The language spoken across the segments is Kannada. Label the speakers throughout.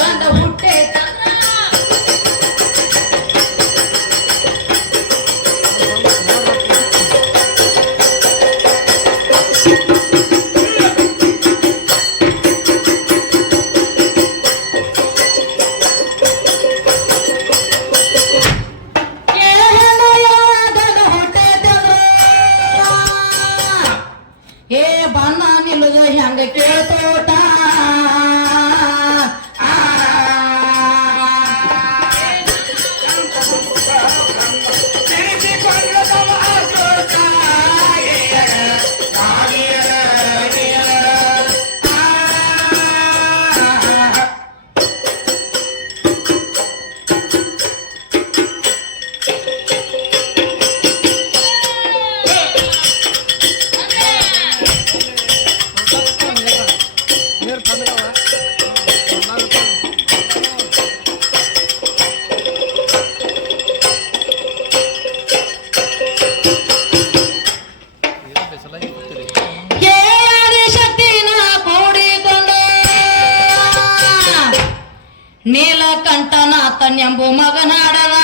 Speaker 1: గండ పుట్టే ನೀಲಕಂಠನಾಥನೆಂಬು
Speaker 2: ಮಗನಾಡನ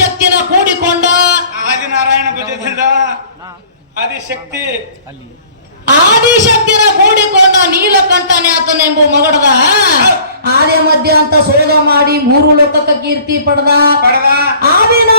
Speaker 1: ಶಕ್ತಿನ ಕೂಡಿಕೊಂಡ.
Speaker 2: ಆದಿನಾರಾಯಣ ಭುಜದಿಂದ ಆದಿಶಕ್ತಿ.
Speaker 1: ಆದಿಶಕ್ತಿನ ಕೂಡಿಕೊಂಡ ನೀಲಕಂಠನೇ ಆತನೆಂಬ ಮಗಡದ. ಆದಿ ಮಧ್ಯ ಅಂತ ಸೋದ ಮಾಡಿ ಮೂರು ಲೋಕಕ್ಕೆ ಕೀರ್ತಿ ಪಡೆದ. ಆದಿನ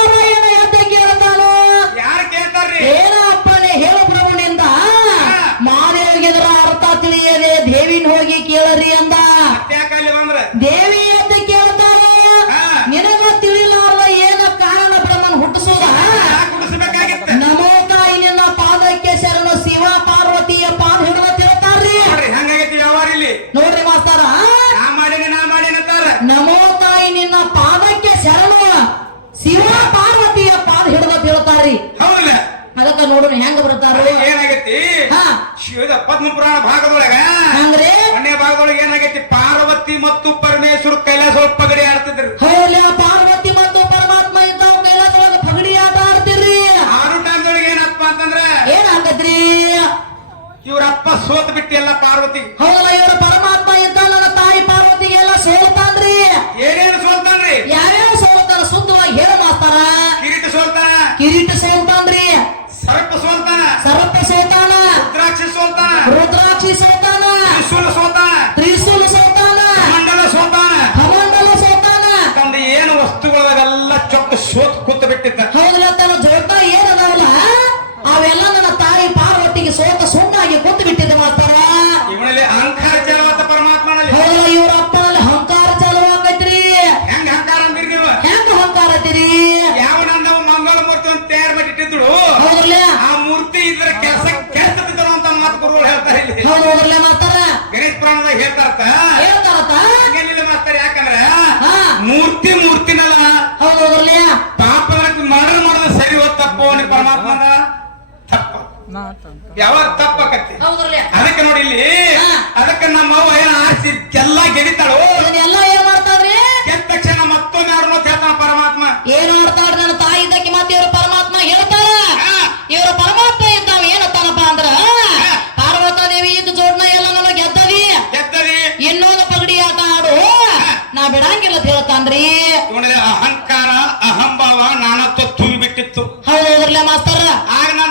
Speaker 1: ಹುಡುಗರು ಹೆಂಗ ಬರ್ತಾರ?
Speaker 2: ಏನಾಗೈತಿ? ಶಿವದ ಪದ್ಮ ಪುರಾಣ ಭಾಗದೊಳಗ ಮನೆಯ ಭಾಗದೊಳಗೆ ಏನಾಗೈತಿ? ಪಾರ್ವತಿ ಮತ್ತು ಪರಮೇಶ್ವರ ಕೈಲಾಸ ಪಗಡಿ ಆಡ್ತಿದ್ರು.
Speaker 1: ಪಾರ್ವತಿ ಮತ್ತು ಪರಮಾತ್ಮ ಇದ್ದ ಕೈಲಾಸ ಪಗಡಿ ಆಟ ಆಡ್ತಿರ್ರಿ.
Speaker 2: ಆರು ಟೈಮ್ದೊಳಗ ಏನಪ್ಪ ಅಂತಂದ್ರೆ
Speaker 1: ಏನಾಗತ್ರಿ
Speaker 2: ಇವರಪ್ಪ ಸೋತ್ ಬಿಟ್ಟಿಲ್ಲ ಪಾರ್ವತಿ.
Speaker 1: ಹೌದಲ್ಲ
Speaker 2: ಯಾಕಂದ್ರ
Speaker 1: ಹಾ.
Speaker 2: ಮೂರ್ತಿ ಮೂರ್ತಿನಲ್ಲ.
Speaker 1: ಹೌದು
Speaker 2: ಪಾಪ ಮರ್ಡರ್ ಮಾಡೋದು ಸರಿ ಹೋದ್ ತಪ್ಪು. ಅವನಿಗೆ ಪರಮಾತ್ಮನ ತಪ್ಪ ಯಾವಾಗ ತಪ್ಪಕತ್ತಿ
Speaker 1: ಹೌದ್ರಲ್ಲ
Speaker 2: ಅದಕ್ಕೆ ನೋಡಿ ಇಲ್ಲಿ. ಅದಕ್ಕೆ ನಮ್ಮ ಅವ್ವ ಏನ ಆರಿಸಿ ಎಲ್ಲ ಗೆಡಿತಾಳು?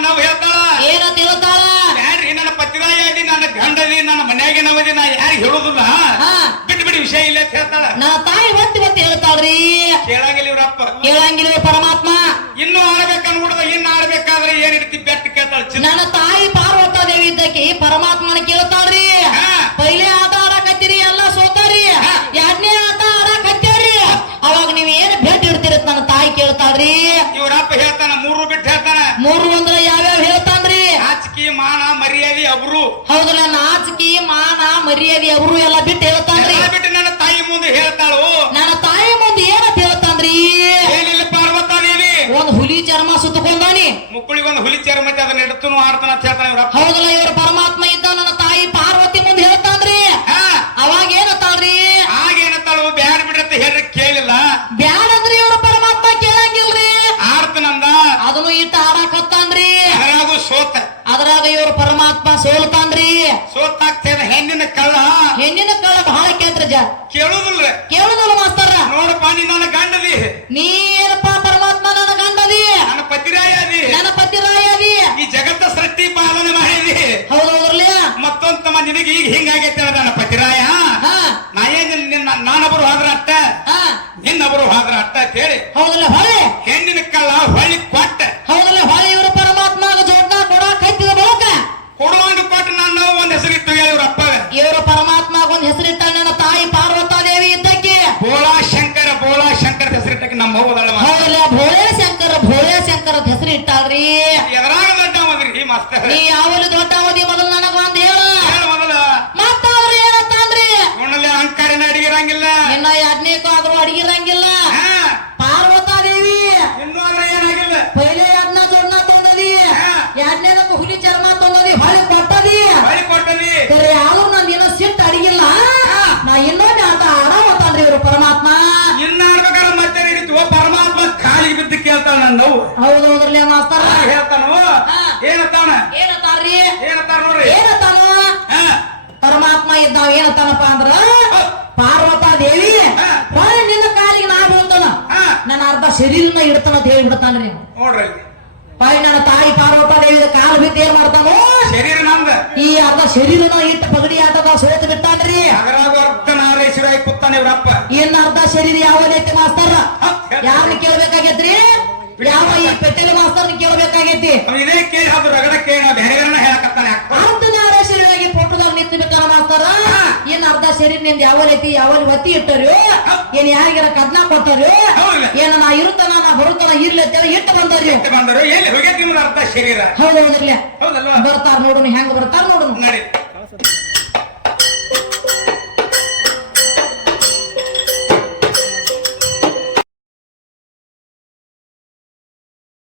Speaker 2: ನಾವು ಹೇಳ್ತಾಳ?
Speaker 1: ಏನೋ ತಿಳ್ತಾಳ?
Speaker 2: ಯಾರ್ರಿ ನನ್ನ ಪತಿರಾಯ ಅದಿ? ನನ್ನ ಗಂಡದಿ ನನ್ನ ಮನ್ಯಾಗಿನವದಿ ನಾ ಯಾರಿಗೆ ಹೇಳೋದಿಲ್ಲ. ಬಿಟ್ಟು ಬಿಡಿ ವಿಷಯ ಇಲ್ಲ ಅಂತ ಹೇಳ್ತಾಳ.
Speaker 1: ನಾ ತಾಯಿ ಒತ್ತಿ ಒತ್ತಿ ಹೇಳ್ತಾಳ್ರಿ.
Speaker 2: ಕೇಳಂಗಿಲ್ಲ ಇವ್ರಪ್ಪ
Speaker 1: ಕೇಳಂಗಿಲ್ಲ ಪರಮಾತ್ಮ?
Speaker 2: ಇನ್ನು ಆಡ್ಬೇಕನ್ಬಿಡದ ಇನ್ನು ಆಡ್ಬೇಕಾದ್ರೆ ಏನ್ ಇರ್ತಿ ಬೆಟ್ಟ ಕೇಳ್ತಾಳ
Speaker 1: ನನ್ನ ತಾಯಿ ಪಾರ್ವತ ದೇವಿ ಇದ್ದಕ್ಕೆ ಪರಮಾತ್ಮನ ಕೇಳ್ತಾಳ್ರಿ
Speaker 2: ಹಾ.
Speaker 1: ಪೈಲೆ ಆಟ ಆಡಕತ್ತೀರಿ ಎಲ್ಲ ಸೋತಾರಿ ಎರಡನೇ ಆಟ ಆಡಕತ್ತೀರಿ ಅವಾಗ ನೀವ್ ಏನ್ ಭೇಟಿ ಇಡ್ತೀರತ್ ನನ್ನ ತಾಯಿ ಕೇಳ್ತಾಳ್ರಿ
Speaker 2: ಇವ್ರಪ್ಪ ಹೇಳ್ತಾನ ಮೂರು ಬಿಟ್ಟು ಹೇಳ್ತಾನ
Speaker 1: ಮೂರು ಅಂದ್ರೆ ಯಾವ್ಯಾವ ಹೇಳ್ತಾನ್ರಿ
Speaker 2: ಆಚಿಕೆ ಮಾನ ಮರ್ಯಾದೆ ಅಬ್ರು
Speaker 1: ಹೌದಲ್ಲ ನಾಚಿಕೆ ಮಾನ ಮರ್ಯಾದೆ ಅವರು ಎಲ್ಲ ಬಿಟ್ಟು ಹೇಳ್ತಾನ್ರಿ
Speaker 2: ಎಲ್ಲ ಬಿಟ್ಟು ನನ್ನ ತಾಯಿ ಮುಂದೆ ಹೇಳ್ತಾಳು
Speaker 1: ನನ್ನ ತಾಯಿ ಮುಂದೆ ಏನಂತ ಹೇಳ್ತಾನ್ರಿ
Speaker 2: ಏನಿಲ್ಲ ಪಾರ್ವತ ದೇವಿ
Speaker 1: ಒಂದ್ ಹುಲಿ ಚರ್ಮ ಸುತ್ತಕೊಂಡಾನಿ
Speaker 2: ಮುಕ್ಕಳಿಗೊಂದು ಹುಲಿ ಎಡ್ತನು ಆಡ್ತಾನ ಅಂತ ಹೇಳ್ತಾನೆ ಇವ್ರ
Speaker 1: ಹೌದಲ್ಲ ಇವ್ರ ಪರಮಾತ್ಮ ಇದ್ದ ನನ್ನ ತಾಯಿ ಪಾರ್ವತಿ ಮುಂದೆ ಹೇಳ್ತಾನ್ರಿ.
Speaker 2: ಹಾ.
Speaker 1: ಅವಾಗ ಏನತ್ತಾಳ್ರಿ
Speaker 2: ಬ್ಯಾರ್ ಬಿಡ್ರಿ ಅಂತ ಹೇಳ್ರಿ ಕೇಳಿಲ್ಲ.
Speaker 1: ಬ್ಯಾಡಂದ್ರಿ ಇವ್ರ ಪರಮಾತ್ಮ ಕೇಳಂಗಿಲ್ರಿ.
Speaker 2: ಆಡ್ತನಂದ
Speaker 1: ಅದನ್ನು ಇಟ್ಟ ಆಡಕತ್ತಾನ್ರಿ
Speaker 2: ಅದರಾಗೂ ಸೋತ.
Speaker 1: ಅದ್ರಾಗ ಇವ್ರ ಪರಮಾತ್ಮ ಸೋಲ್ತಾನ್ರಿ.
Speaker 2: ಸೋತಾಗ್ತೇನ ಹೆಣ್ಣಿನ ಕಳ್ಳ.
Speaker 1: ಹೆಣ್ಣಿನ ಕಳ್ಳ ಬಹಳ ಕೇಳ್ರಿ ಜ
Speaker 2: ಕೇಳುದಿಲ್ಲ ನಿನಗೆ ಈಗ ಹಿಂಗಾಗೈತೆ ನನ್ನ ಪತಿರಾಯ.
Speaker 1: ಹಾ.
Speaker 2: ನಾ ಏನ್ ನಿನ್ನ ನಾನೊಬ್ಬರು ಹೋದ್ರ ಅಟ್ಟ?
Speaker 1: ಹಾ.
Speaker 2: ನಿನ್ನೊಬ್ಬರು ಹೋದ್ರ ಅಟ್ಟ ಅಂತ ಹೇಳಿ.
Speaker 1: ಹೌದಲ್ಲ ಹೊಳೆ
Speaker 2: ಹೆಣ್ಣಿನ ಕಲ್ಲ ಹೊಳ್ಳಿ ಕೊಟ್ಟ.
Speaker 1: ಹೌದಲ್ಲ ಹೊಳೆ ಇವರು ಪರಮಾತ್ಮ ಜೋಡ್ನ ಕೊಡಾಕ ಹತ್ತಿದ ಬಳಕ
Speaker 2: ಕೊಡುವಂಗ ಕೊಟ್ಟು ನಾನು ಒಂದ್ ಹೆಸರಿತ್ತು ಹೇಳಿವ್ರ ಅಪ್ಪ
Speaker 1: ಇವ್ರ ಪರಮಾತ್ಮ ಒಂದ್ ಹೆಸರಿಟ್ಟ ನನ್ನ ತಾಯಿ ಪಾರ್ವತಾ ದೇವಿ ಇದ್ದಕ್ಕೆ.
Speaker 2: ಬೋಳಾ ಶಂಕರ ಬೋಳಾ ಶಂಕರ ಹೆಸರಿಟ್ಟಕ್ಕೆ ನಮ್ಮ ಹೋಗೋದಲ್ಲ
Speaker 1: ಹೌದಲ್ಲ ಭೋಳೆ ಶಂಕರ ಭೋಳೆ ಶಂಕರ ಹೆಸರಿಟ್ಟಾಳ್ರಿ.
Speaker 2: ಎದರಾಗ ದೊಡ್ಡ ಮದ್ರಿ ಈ ಮಾಸ್ತರ್
Speaker 1: ನೀ ಯಾವಲ್ಲಿ ದೊಡ್ಡ ಅವಧಿ ಮೊದಲು ನನಗ ಒಂದ್ ಹೇಳ
Speaker 2: ಹೇಳ ಮೊದಲ
Speaker 1: ಮತ್ತಾದ್ರು ಏನಂತಂದ್ರಿ
Speaker 2: ಉಣ್ಣಲ್ಲಿ ಅಹಂಕಾರಿನ ಅಡಿಗಿರಂಗಿಲ್ಲ
Speaker 1: ಇನ್ನ ಎರಡನೇಕು ಆದ್ರೂ ಅಡಿಗಿರಂಗಿಲ್ಲ
Speaker 2: ಹಾ
Speaker 1: ಪಾರ್ವತಾ ದೇವಿ
Speaker 2: ಇನ್ನೂ ಆದ್ರೆ ಏನಾಗಿಲ್ಲ
Speaker 1: ಪೈಲೆ ಅದನ್ನ ಜೋಡ್ನ ತೊಂದದಿ
Speaker 2: ಹಾ.
Speaker 1: ಎರಡನೇದಕ್ಕೆ ಹುಲಿ ಚರ್ಮ ತೊಂದದಿ ಹೊಳಿ ಕೊಟ್ಟದಿ
Speaker 2: ಹೊಳಿ ಕೊಟ್ಟನಿ
Speaker 1: ಸರಿ ಆದ್ರೂ ನಾನು ಏನೋ ಸಿಟ್ಟು ಅಡಿಗಿಲ್ಲ ನಾ ಇನ್ನೊಂದು ಆಟ ಆಡವತ್ತಾನ್ರಿ ಇವ್ರು ಪರಮಾತ್ಮ
Speaker 2: ಇನ್ನ ಆಡ್ಬೇಕಾದ್ರೆ ಮತ್ತೆ ಹಿಡಿತು ಪರಮಾತ್ಮ ಖಾಲಿ ಬಿದ್ದು ಕೇಳ್ತಾಳ ನನ್ನ ನೋವು
Speaker 1: ಹೌದೌದ್ರಲ್ಲೇ ಮಾಸ್ತರ
Speaker 2: ಹೇಳ್ತಾನು. ಏನತ್ತಾನ?
Speaker 1: ಏನತ್ತಾರ್ರಿ
Speaker 2: ಏನತ್ತಾರ ನೋಡ್ರಿ?
Speaker 1: ಏನತ್ತಾನ. ಪರಮಾತ್ಮ ಇದ್ದಾವ ಏನತ್ತಾನಪ್ಪ ಅಂದ್ರ ಪಾರ್ವತ ದೇವಿ
Speaker 2: ಹಾ.
Speaker 1: ನಿನ್ನ ಕಾಲಿಗೆ ನಾ ಬೀಳ್ತಾನ. ನನ್ನ ಅರ್ಧ ಶರೀರನ ಇಡ್ತಾನ ಅಂತ ರೀ
Speaker 2: ನೋಡ್ರಿ.
Speaker 1: ಪಾಯಿ ನನ್ನ ತಾಯಿ ಪಾರ್ವತ ದೇವಿ ಕಾಲ ಬಿದ್ದು ಏನ್ ಮಾಡ್ತಾನೋ
Speaker 2: ಶರೀರ ನಂದ.
Speaker 1: ಈ ಅರ್ಧ ಶರೀರನ ಇಟ್ಟು ಪಗಡಿ ಆಟದ ಸೋತು ಬಿಟ್ಟಾನ್ರಿ.
Speaker 2: ಅರ್ಧ ನಾರೇಶ್ವರ ಕೂತಾನೆ ಇವ್ರಪ್ಪ.
Speaker 1: ಏನ್ ಅರ್ಧ ಶರೀರ ಯಾವದೈತಿ ಮಾಸ್ತಾರ? ಯಾರನ್ನ ಕೇಳ್ಬೇಕಾಗೈತ್ರಿ ಯಾವ ಈ ಪೆಟ್ಟೆಲ ಮಾಸ್ತರ್ ಕೇಳಬೇಕಾಗೈತಿ?
Speaker 2: ಇದೇ ಕೇಳಿ ಅದು ರಗಡ ಕೇಳಿ ನಾ ಬೇರೆ ಬೇರೆನ ಹೇಳಕತ್ತಾನೆ. ಅರ್ಧನಾರ
Speaker 1: ಶರೀರವಾಗಿ ಫೋಟೋದಾಗ ನಿಂತು ಬಿಟ್ಟಾನ ಮಾಸ್ತರ? ಏನ್ ಅರ್ಧ ಶರೀರ ನಿಂದ ಯಾವ ರೀತಿ ಯಾವ ಒತ್ತಿ ಇಟ್ಟರು? ಏನ್ ಯಾರಿಗಾರ ಕದ್ನ ಕೊಟ್ಟರು. ಏನ ನಾ ಇರುತ್ತಾನ ನಾ ಬರುತ್ತಾನ ಇರ್ಲಿ ಅಂತೇಳಿ ಇಟ್ಟು ಬಂದವ್ರಿ.
Speaker 2: ಬಂದರು ಎಲ್ಲಿ ಹೋಗ್ಯಾಕ ನಿಮ್ದು ಅರ್ಧ ಶರೀರ?
Speaker 1: ಹೌದು
Speaker 2: ಹೌದಲ್ವಾ?
Speaker 1: ಬರ್ತಾರ ನೋಡು ಹೆಂಗ್ ಬರ್ತಾರ ನೋಡು
Speaker 2: ನಡಿ